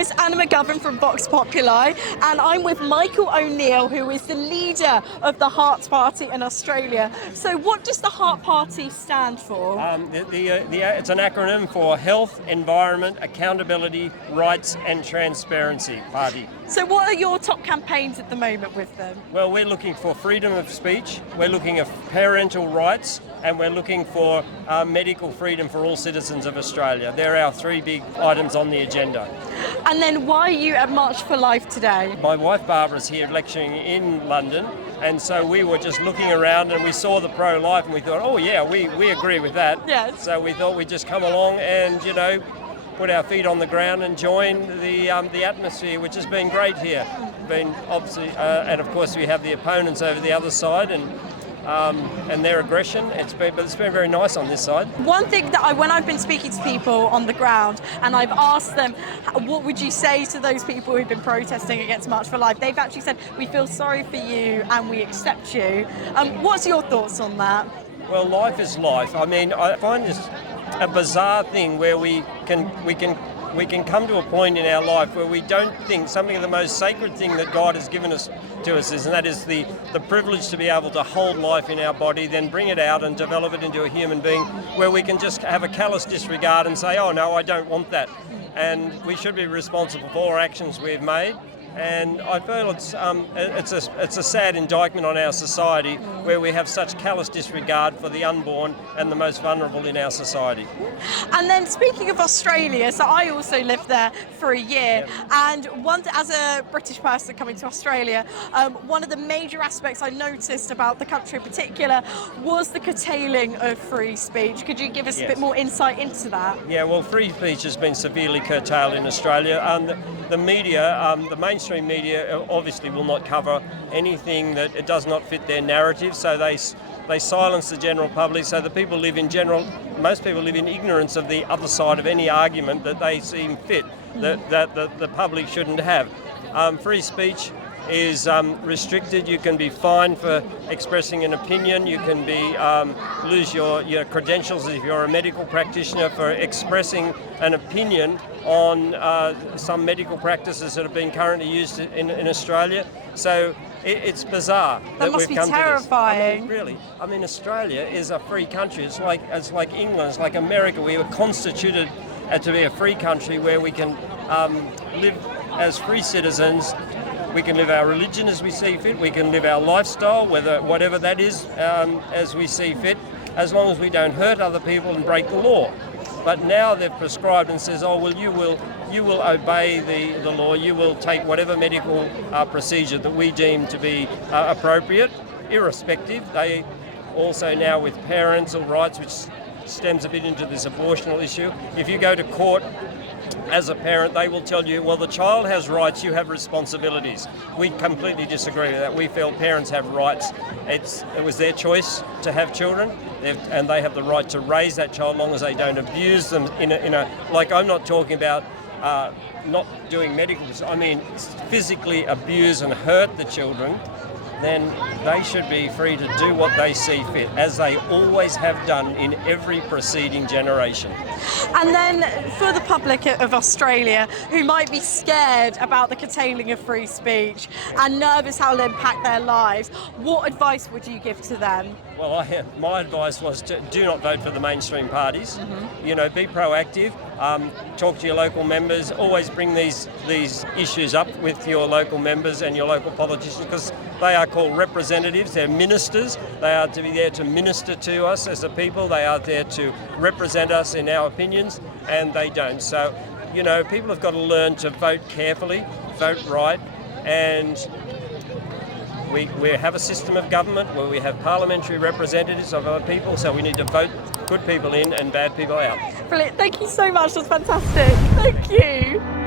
is Anna McGovern from Vox Populi, and I'm with Michael O'Neill, who is the leader of the Heart Party in Australia. So what does the Heart Party stand for? It's an acronym for Health, Environment, Accountability, Rights and Transparency Party. So what are your top campaigns at the moment with them? Well, we're looking for freedom of speech, we're looking at parental rights, and we're looking for medical freedom for all citizens of Australia. They're our three big items on the agenda. And then why are you at March for Life today? My wife Barbara's here lecturing in London, and so we were just looking around and we saw the pro-life and we thought, oh yeah, we agree with that. Yes. So we thought we'd just come along and, put our feet on the ground and join the atmosphere, which has been great here. Been obviously, and of course we have the opponents over the other side and their aggression. But it's been very nice on this side. One thing that when I've been speaking to people on the ground and I've asked them, what would you say to those people who've been protesting against March for Life? They've actually said, we feel sorry for you and we accept you. What's your thoughts on that? Well, life is life. I mean, I find this a bizarre thing where we can come to a point in our life where we don't think something of the most sacred thing that God has given us to us is, and that is the privilege to be able to hold life in our body, then bring it out and develop it into a human being, where we can just have a callous disregard and say, oh no, I don't want that. And we should be responsible for all actions we've made. And I feel it's a sad indictment on our society where we have such callous disregard for the unborn and the most vulnerable in our society. And then speaking of Australia, so I also lived there for a year, and as a British person coming to Australia, one of the major aspects I noticed about the country in particular was the curtailing of free speech. Could you give us a bit more insight into that? Yeah, well, free speech has been severely curtailed in Australia. The media, the mainstream media, obviously will not cover anything that it does not fit their narrative, so they silence the general public, so most people live in ignorance of the other side of any argument that they seem fit, that the public shouldn't have. Free speech is restricted. You can be fined for expressing an opinion. You can lose your credentials if you're a medical practitioner for expressing an opinion on some medical practices that have been currently used in Australia. So it's bizarre that we've come to this. That must be terrifying. Really. I mean, Australia is a free country. It's like England. It's like America. We were constituted to be a free country where we can live as free citizens. We can live our religion as we see fit. We can live our lifestyle, whatever that is, as we see fit, as long as we don't hurt other people and break the law. But now they've prescribed and says, oh well, you will obey the law. You will take whatever medical procedure that we deem to be appropriate, irrespective. They also now with parental rights, which stems a bit into this abortional issue. If you go to court as a parent, they will tell you, well, the child has rights, you have responsibilities. We completely disagree with that. We feel parents have rights. It was their choice to have children, and they have the right to raise that child as long as they don't abuse them like I'm not talking about not doing medical, I mean physically abuse and hurt the children. Then they should be free to do what they see fit, as they always have done in every preceding generation. And then for the public of Australia who might be scared about the curtailing of free speech and nervous how it'll impact their lives, what advice would you give to them? Well, my advice was to do not vote for the mainstream parties. Be proactive, talk to your local members, always bring these issues up with your local members and your local politicians, because they are called representatives, they're ministers. They are to be there to minister to us as a people. They are there to represent us in our opinions, and they don't. So, people have got to learn to vote carefully, vote right, and we have a system of government where we have parliamentary representatives of our people, so we need to vote good people in and bad people out. Brilliant. Thank you so much. That's fantastic. Thank you.